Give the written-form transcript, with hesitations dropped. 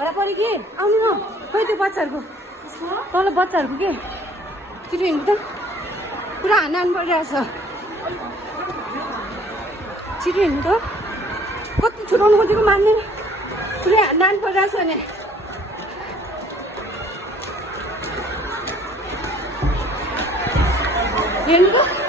झगडा पऱ्यो कि आउनु न खोइ त्यो बच्चाहरूको तल बच्चाहरूको के छिटो हिँड्नु त पुरा हान्न परिरहेछ छिटो हिँड्नु त कति छुटाउनु खोजेको मान्दैन पुरै हान्न परिरहेछ नि हेर्नु त